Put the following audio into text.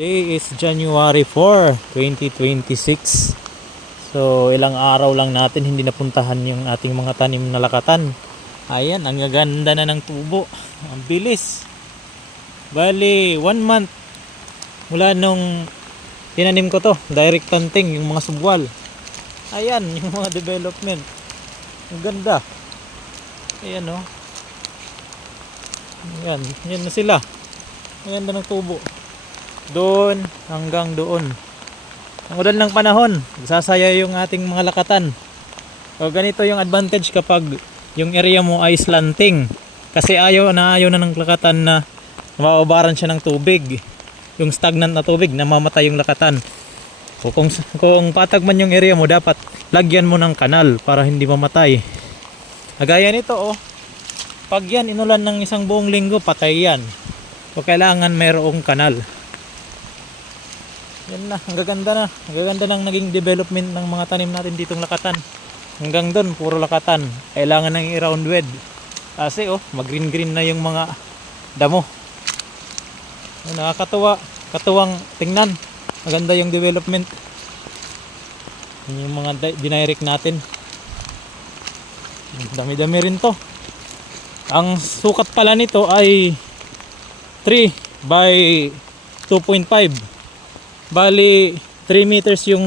Today is January 4, 2026. So ilang araw lang natin hindi napuntahan yung ating mga tanim na lakatan. Ayan, ang gaganda na ng tubo. Ang bilis. Bali, 1 month mula nung tinanim ko to. Direct planting, yung mga subwal. Ayan, yung mga development. Ang ganda. Ayan oh. Ayan, yan na sila. Ayan na ng tubo. Doon hanggang doon. Ang ulan ng panahon, sasaya yung ating mga lakatan. So ganito yung advantage kapag yung area mo ay slanting. Kasi ayaw na ng lakatan na mababaran siya ng tubig. Yung stagnant na tubig, namamatay yung lakatan. O kung patag man yung area mo, dapat lagyan mo ng kanal para hindi mamatay. Gaya nito oh. Pag yan inulan ng isang buong linggo, patay yan. O kailangan mayroong kanal. Yan na, ang gaganda na. Ang gaganda ng naging development ng mga tanim natin ditong lakatan. Hanggang doon, puro lakatan. Kailangan ng i-round wed. Kasi oh, mag-green-green na yung mga damo. Nakakatuwa. Katuwang tingnan. Maganda yung development. Yung mga dinirect natin. Dami-dami rin to. Ang sukat pala nito ay 3 by 2.5. Bali 3 meters yung